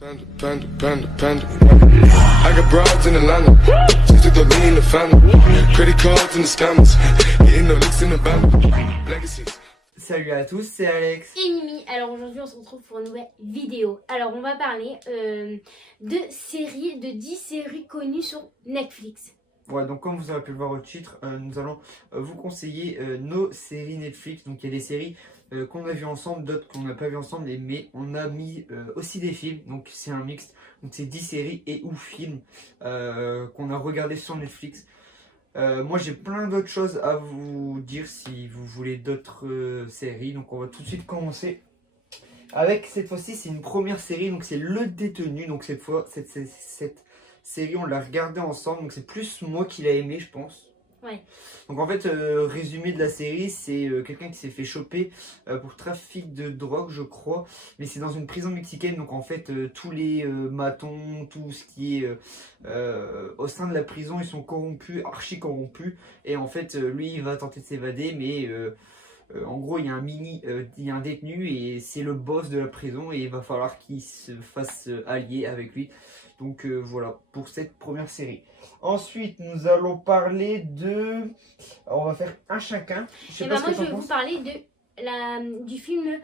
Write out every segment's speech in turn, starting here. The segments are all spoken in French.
Panda, panda, panda, panda. I got broads in Atlanta. Just took the lean in the family. Credit cards and the scammers. Getting no licks in the band. Legacies. Salut à tous, c'est Alex et Mimi. Alors aujourd'hui on se retrouve pour une nouvelle vidéo. Alors on va parler de séries, de 10 séries connues sur Netflix. Ouais, donc comme vous avez pu le voir au titre, nous allons vous conseiller nos séries Netflix. Donc il y a des séries qu'on a vues ensemble, d'autres qu'on n'a pas vues ensemble, mais on a mis aussi des films, donc c'est un mix. Donc c'est 10 séries et ou films qu'on a regardé sur Netflix. Moi j'ai plein d'autres choses à vous dire si vous voulez d'autres séries. Donc on va tout de suite commencer avec, cette fois-ci c'est une première série, donc c'est Le Détenu. Donc cette fois, cette série on l'a regardée ensemble, donc c'est plus moi qui l'a aimé je pense. Ouais. Donc en fait, résumé de la série, c'est quelqu'un qui s'est fait choper pour trafic de drogue, je crois. Mais c'est dans une prison mexicaine, donc en fait, tous les matons, tout ce qui est au sein de la prison, ils sont corrompus, archi corrompus. Et en fait, lui, il va tenter de s'évader, mais en gros, il y a il y a un détenu et c'est le boss de la prison et il va falloir qu'il se fasse allier avec lui. Donc voilà pour cette première série. Ensuite, nous allons parler de... Alors, on va faire un chacun. Et bah moi je vais vous parler du film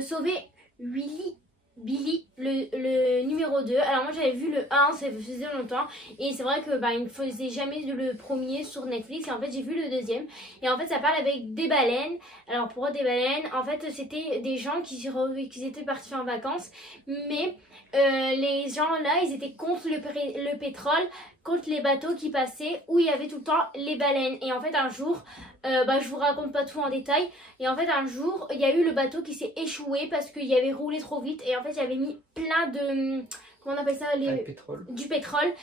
Sauver Billy, le numéro 2. Alors moi j'avais vu le 1, ça faisait longtemps. Et c'est vrai que il ne faisait jamais le premier sur Netflix. Et en fait j'ai vu le deuxième. Et en fait ça parle avec des baleines. Alors pourquoi des baleines? En fait c'était des gens qui étaient partis en vacances. Mais les gens là ils étaient contre le pétrole, contre les bateaux qui passaient où il y avait tout le temps les baleines. Et en fait un jour, je vous raconte pas tout en détail, et en fait un jour il y a eu le bateau qui s'est échoué parce qu'il y avait roulé trop vite. Et en fait j'avais mis plein de, comment on appelle ça, du pétrole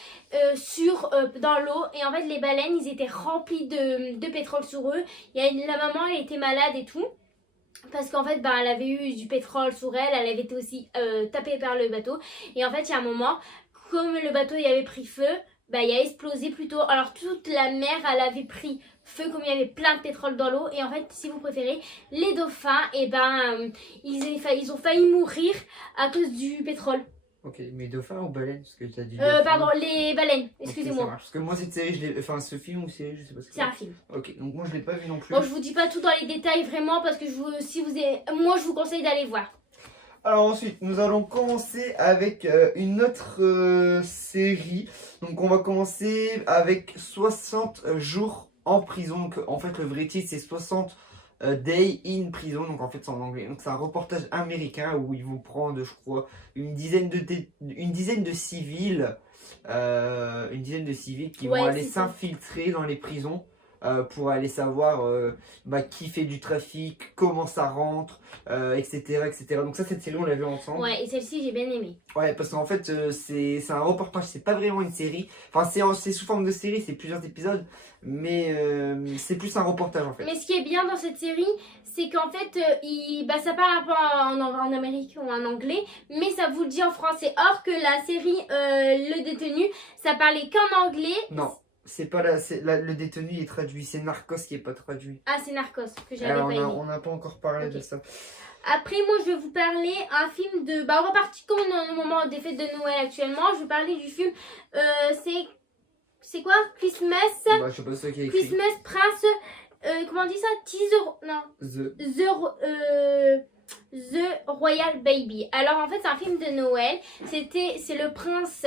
dans l'eau. Et en fait les baleines ils étaient remplis de pétrole sur eux. La maman elle était malade et tout, parce qu'en fait elle avait eu du pétrole sur elle, elle avait été aussi tapée par le bateau. Et en fait il y a un moment, comme le bateau il avait pris feu, il a explosé plutôt. Alors toute la mer elle avait pris feu, comme il y avait plein de pétrole dans l'eau. Et en fait si vous préférez, les dauphins ils ont failli mourir à cause du pétrole. Ok, mais dauphins ou baleines? Parce que tu as dit pardon, les baleines, excusez-moi. Okay, parce que moi cette série, ce film ou série, je sais pas ce que c'est un film. Ok, donc moi je l'ai pas vu non plus. Bon, je vous dis pas tout dans les détails vraiment, parce que moi je vous conseille d'aller voir. Alors ensuite, nous allons commencer avec une autre série. Donc on va commencer avec 60 jours en prison. Donc en fait le vrai titre c'est 60 Day in Prison. Donc en fait c'est en anglais. Donc c'est un reportage américain où ils vont prendre, je crois, une dizaine de civils. Qui vont aller s'infiltrer dans les prisons. Pour aller savoir qui fait du trafic, comment ça rentre, etc., etc. Donc cette série on l'a vue ensemble. Ouais, et celle-ci j'ai bien aimé. Ouais, parce qu'en fait c'est un reportage, c'est pas vraiment une série. Enfin c'est sous forme de série, c'est plusieurs épisodes, mais c'est plus un reportage en fait. Mais ce qui est bien dans cette série, c'est qu'en fait ça parle un peu en américain ou en anglais, mais ça vous le dit en français. Or que la série Le Détenu, ça parlait qu'en anglais. Non. C'est pas le détenu est traduit, c'est Narcos qui est pas traduit. Ah, c'est Narcos que j'avais pas aimé. On n'a pas encore parlé de ça. Après, moi je vais vous parler un film de... on repartit comme dans le moment des fêtes de Noël actuellement. Je vais parler du film, c'est quoi? Christmas. Je sais pas ce qui est écrit. Christmas Prince, comment on dit ça? The Royal Baby. Alors en fait c'est un film de Noël. C'est le prince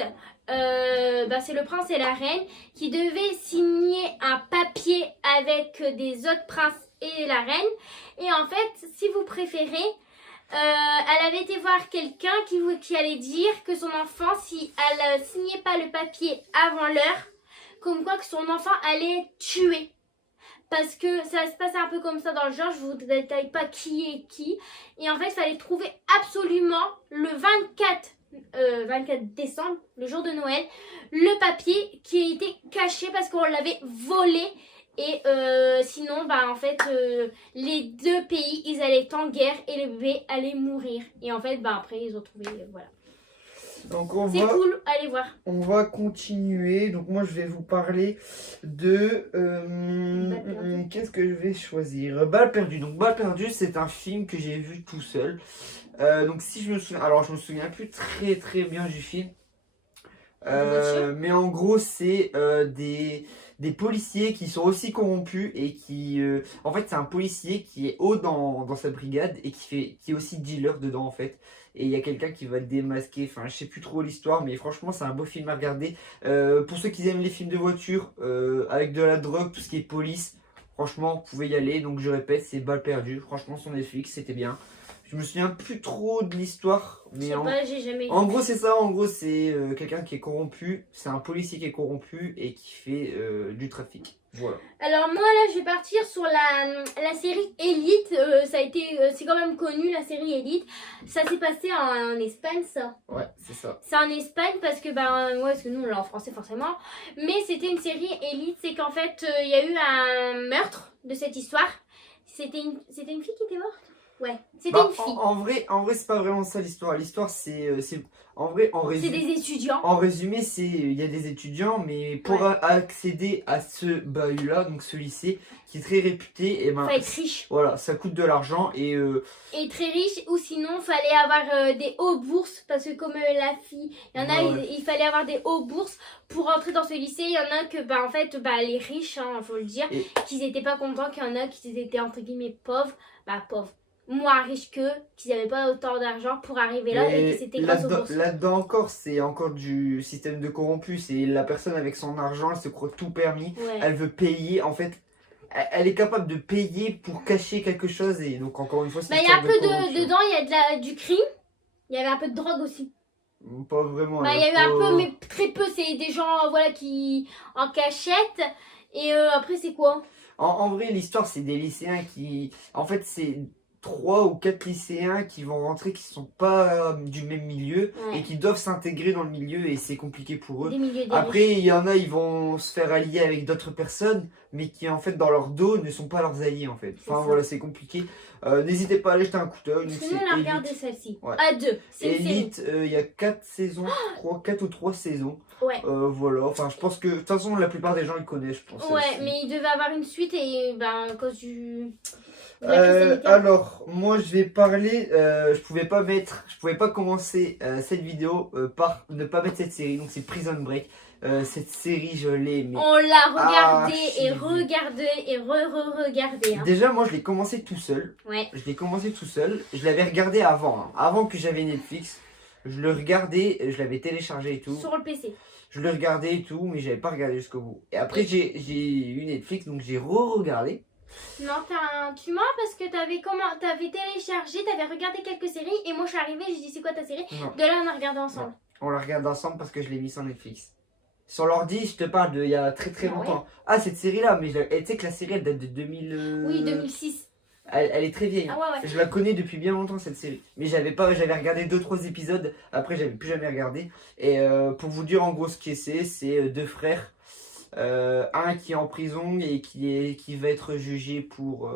c'est le prince et la reine qui devaient signer un papier avec des autres princes et la reine. Et en fait si vous préférez, elle avait été voir quelqu'un qui allait dire que son enfant, si elle signait pas le papier avant l'heure, comme quoi que son enfant allait être tué. Parce que ça se passe un peu comme ça dans le genre, je vous détaille pas qui est qui. Et en fait, il fallait trouver absolument le 24 décembre, le jour de Noël, le papier qui a été caché parce qu'on l'avait volé. Et sinon, en fait, les deux pays, ils allaient être en guerre et le bébé allait mourir. Et en fait, après, ils ont trouvé, voilà. Donc c'est cool, allez voir. On va continuer. Donc moi je vais vous parler de qu'est-ce que je vais choisir? Balle perdue. Donc Balle perdue c'est un film que j'ai vu tout seul. Donc si je me souviens, alors je me souviens plus très très bien du film. Vous êtes sûr? Mais en gros, c'est des policiers qui sont aussi corrompus et qui. En fait, c'est un policier qui est haut dans sa brigade et qui est aussi dealer dedans, en fait. Et il y a quelqu'un qui va le démasquer. Enfin, je sais plus trop l'histoire, mais franchement, c'est un beau film à regarder. Pour ceux qui aiment les films de voiture, avec de la drogue, tout ce qui est police, franchement, vous pouvez y aller. Donc, je répète, c'est balle perdue. Franchement, sur Netflix, c'était bien. Je me souviens plus trop de l'histoire, Je mais sais pas, j'ai jamais en vu. gros, c'est ça. En gros, c'est quelqu'un qui est corrompu. C'est un policier qui est corrompu et qui fait du trafic. Voilà. Alors moi là je vais partir sur la série Elite. Ça a été, c'est quand même connu la série Elite. Ça s'est passé en Espagne ça. Ouais, c'est ça. C'est en Espagne parce que ouais, parce que nous on l'a en français forcément. Mais c'était une série Elite, c'est qu'en fait il y a eu un meurtre de cette histoire. C'était une fille qui était morte. Ouais, c'était Bah, une fille. en vrai, c'est pas vraiment ça l'histoire. L'histoire, en vrai, C'est résumé. des étudiants. En résumé, il y a des étudiants, mais pour Ouais. accéder à ce bahut-là, donc ce lycée, qui est très réputé, et ben, Faut être riche. voilà, ça coûte de l'argent et Et très riche, ou sinon fallait avoir des hauts bourses parce que comme la fille, il y en a, Ouais. il fallait avoir des hauts bourses pour rentrer dans ce lycée. Il y en a que en fait les riches, hein, faut le dire, Et- qu'ils étaient pas contents, qu'il y en a qui étaient entre guillemets pauvres, pauvres, moins riches qu'eux, qu'ils n'avaient pas autant d'argent pour arriver là et que c'était grâce aux bourses. là-dedans encore, c'est encore du système de corrompu. C'est la personne avec son argent, elle se croit tout permis. Ouais. Elle veut payer, en fait, elle est capable de payer pour cacher quelque chose. Et donc, encore une fois, c'est Il y a un peu dedans, il y a du crime. Il y avait un peu de drogue aussi. Pas vraiment. Il y a eu un peu, mais très peu. C'est des gens voilà, qui en cachette. Et après, c'est quoi? En vrai, l'histoire, c'est des lycéens qui. En fait, c'est 3 ou 4 lycéens qui vont rentrer qui sont pas du même milieu Ouais. et qui doivent s'intégrer dans le milieu et c'est compliqué pour eux. Des milieux des Après, riches. il y en a, ils vont se faire allier avec d'autres personnes, mais qui en fait, dans leur dos, ne sont pas leurs alliés en fait. C'est Enfin ça. voilà, c'est compliqué. N'hésitez pas à aller jeter un coup d'œil. Donc, Parce que nous, on a c'est regardé Elite. celle-ci. Ouais. À deux. C'est une série. Elite, il y a 4 saisons, je crois, 4 ou 3 saisons. Ouais. Voilà, enfin, je pense que de toute façon, la plupart des gens ils connaissent, je pense. Ouais, celle-ci. mais il devait avoir une suite et à cause de la crise sanitaire. Alors, moi je vais parler, je pouvais pas commencer cette vidéo par ne pas mettre cette série, donc c'est Prison Break. Cette série, je l'ai, mais On l'a regardé et archi. regardé et re-regardé. Hein. déjà, moi je l'ai commencé tout seul. Ouais. Je l'ai commencé tout seul. Je l'avais regardé avant, hein. Avant que j'avais Netflix. Je le regardais, je l'avais téléchargé et tout. Sur le PC. Je le regardais et tout, mais j'avais pas regardé jusqu'au bout. Et après, j'ai eu Netflix, donc j'ai re-regardé. Non, tu mens parce que t'avais téléchargé, t'avais regardé quelques séries et moi je suis arrivée et j'ai dit c'est quoi ta série? Non. De là on a regardé ensemble. On la regarde ensemble parce que je l'ai mis sur Netflix. Sur l'ordi, je te parle de il y a très très Ah ouais. longtemps. Ah, cette série-là, mais tu sais que la série elle date de 2000. Oui, 2006. Elle est très vieille. Ah ouais, ouais. Je la connais depuis bien longtemps cette série. Mais j'avais regardé 2-3 épisodes. Après, j'avais plus jamais regardé. Et pour vous dire en gros ce que c'est 2 frères. Un qui est en prison et qui va être jugé pour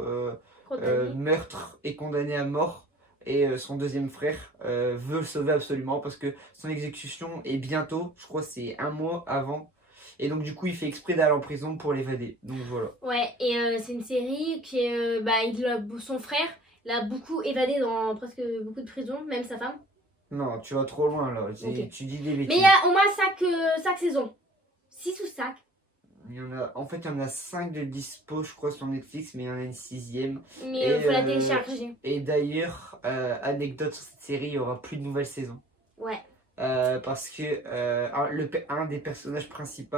Condamné. meurtre et condamné à mort. Et son deuxième frère veut le sauver absolument parce que son exécution est bientôt. Je crois que c'est 1 mois avant. Et donc du coup il fait exprès d'aller en prison pour l'évader. Donc voilà. Ouais, et c'est une série qui est. Son frère l'a beaucoup évadé dans presque beaucoup de prisons, même sa femme. Non, tu vas trop loin là. Ok. Tu dis des bêtises. Mais il y a au moins 5 saisons. 6 ou 5. En fait, il y en a 5 de dispo, je crois, sur Netflix, mais il y en a une 6ème. Mais Et, il faut la télécharger. Et d'ailleurs, anecdote sur cette série, il n'y aura plus de nouvelles saisons. Ouais. Parce que un des personnages principaux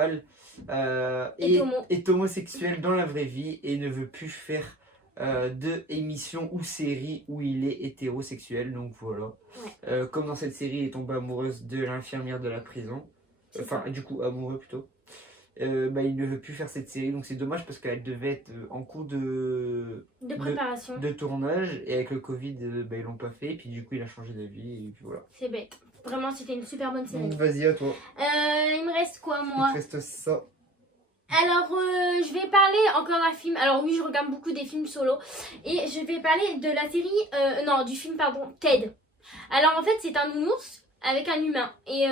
est homosexuel dans la vraie vie et ne veut plus faire de émissions ou séries où il est hétérosexuel. Donc voilà. Ouais. Comme dans cette série, il est tombé amoureuse de l'infirmière de la prison. Enfin, du coup, amoureux plutôt. Il ne veut plus faire cette série, donc c'est dommage parce qu'elle devait être en cours de préparation. de tournage et avec le Covid, ils l'ont pas fait. Et puis du coup, il a changé d'avis et puis voilà. C'est bête. Vraiment, c'était une super bonne série. Donc vas-y, à toi. Il me reste quoi, moi? Il te reste ça. Alors, je vais parler encore d'un film. Alors oui, je regarde beaucoup des films solo. Et je vais parler de la série... du film, pardon, Ted. Alors en fait, c'est un nounours. avec un humain. Et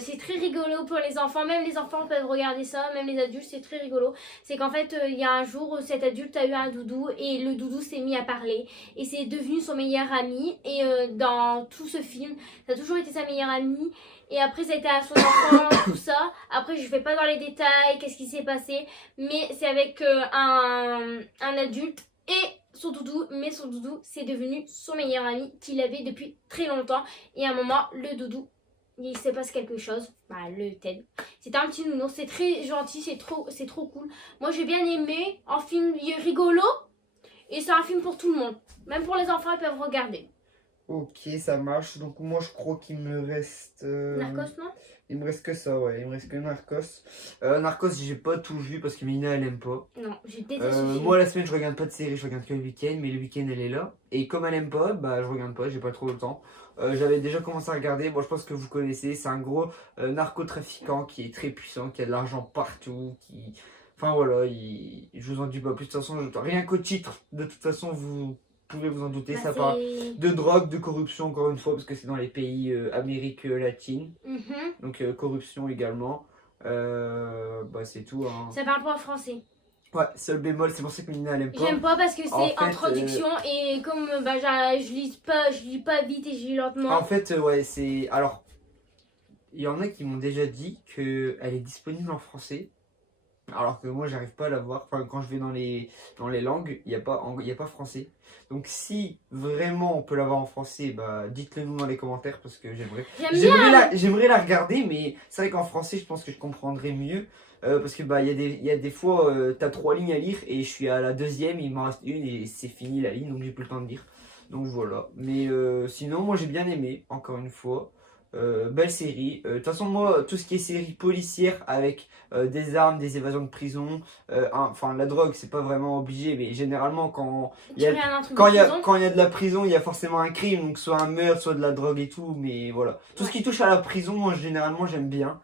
c'est très rigolo pour les enfants. Même les enfants peuvent regarder ça, même les adultes, c'est très rigolo. C'est qu'en fait, il y a un jour où cet adulte a eu un doudou et le doudou s'est mis à parler. Et c'est devenu son meilleur ami. Et dans tout ce film, ça a toujours été sa meilleure amie. Et après, ça a été à son enfant, tout ça. Après, je ne vais pas dans les détails, qu'est-ce qui s'est passé. Mais c'est avec un adulte et son doudou. Mais son doudou, c'est devenu son meilleur ami qu'il avait depuis très longtemps. Et à un moment, le doudou, il se passe quelque chose. Bah, le Ted. C'est un petit nounours, c'est très gentil, c'est trop cool. Moi, j'ai bien aimé. Un film rigolo. Et c'est un film pour tout le monde. Même pour les enfants, ils peuvent regarder. Ok, ça marche. Donc moi je crois qu'il me reste... Narcos, non? Il me reste que ça, ouais. Il me reste que Narcos. Narcos, j'ai pas tout vu parce que Mina elle aime pas. Non, j'ai détesté ce film. Moi la semaine je regarde pas de série, je regarde que le week-end. Mais le week-end elle est là. Et comme elle aime pas, bah je regarde pas, j'ai pas trop le temps. J'avais déjà commencé à regarder. Bon, je pense que vous connaissez. C'est un gros narcotrafiquant qui est très puissant, qui a de l'argent partout. Enfin voilà, je vous en dis pas plus. De toute façon, rien qu'au titre, de toute façon, vous pouvez vous en douter. Bah, Ça parle de drogue, de corruption encore une fois, parce que c'est dans les pays Amérique latine. Donc corruption également. Bah c'est tout. Hein. Ça parle pas français. Ouais, seul bémol, c'est pour ça que Mina elle aime pas. J'aime pas parce que c'est En fait, introduction et comme bah, je lis pas vite et je lis lentement. En fait, ouais, c'est... Alors, il y en a qui m'ont déjà dit qu'elle est disponible en français. Alors que moi, j'arrive pas à la voir. Enfin, quand je vais dans les langues, il n'y a pas français. Donc, si vraiment on peut l'avoir en français, bah, dites-le nous dans les commentaires parce que j'aimerais la regarder. Mais c'est vrai qu'en français, je pense que je comprendrais mieux. Parce que bah, il y a des fois, t'as 3 lignes à lire et je suis à la deuxième, il m'en reste une et c'est fini la ligne, donc j'ai plus le temps de lire. Donc voilà. Mais sinon, moi j'ai bien aimé, encore une fois. Belle série. De toute façon, moi, tout ce qui est série policière avec des armes, des évasions de prison, enfin la drogue, c'est pas vraiment obligé, mais généralement, quand il y a de la prison, il y a forcément un crime, donc soit un meurtre, soit de la drogue et tout, mais voilà. Tout ce qui touche à la prison, moi, généralement, j'aime bien.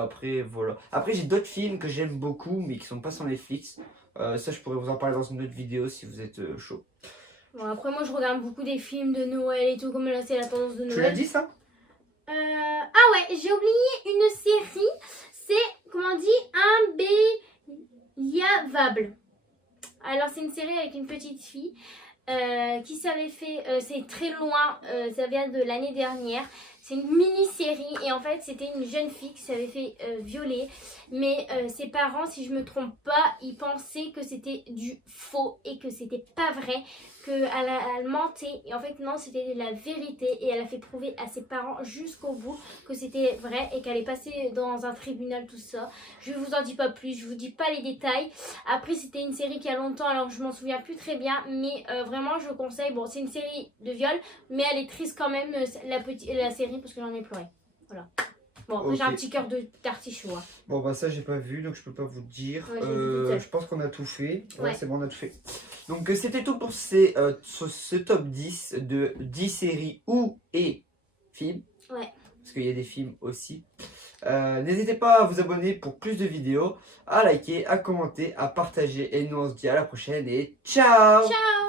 Après, voilà. Après, j'ai d'autres films que j'aime beaucoup, mais qui sont pas sur Netflix. Ça, je pourrais vous en parler dans une autre vidéo si vous êtes chaud. Bon, après, moi, je regarde beaucoup des films de Noël et tout, comme là, c'est la tendance de Noël. Tu l'as dit ça? Ah ouais, j'ai oublié une série, c'est, comment on dit, Imbéliable. Alors c'est une série avec une petite fille qui s'avait fait, c'est très loin, ça vient de l'année dernière. C'est une mini-série et en fait c'était une jeune fille qui s'avait fait violer. Mais ses parents, si je me trompe pas, ils pensaient que c'était du faux et que c'était pas vrai, qu'elle mentait. Et en fait non, c'était de la vérité et elle a fait prouver à ses parents jusqu'au bout que c'était vrai et qu'elle est passée dans un tribunal, tout ça. Je vous en dis pas plus, je vous dis pas les détails. Après c'était une série qui a longtemps, alors je m'en souviens plus très bien, mais vraiment je conseille. Bon, c'est une série de viol, mais elle est triste quand même, la série, parce que j'en ai pleuré. Voilà. Bon, après, okay. J'ai un petit cœur d'artichaut. Hein. Bon, bah ça, j'ai pas vu, donc je peux pas vous dire. Ouais, je pense qu'on a tout fait. Ouais. C'est bon, on a tout fait. Donc, c'était tout pour ce top 10 de 10 séries et films. Ouais. Parce qu'il y a des films aussi. N'hésitez pas à vous abonner pour plus de vidéos, à liker, à commenter, à partager. Et nous, on se dit à la prochaine et ciao! Ciao!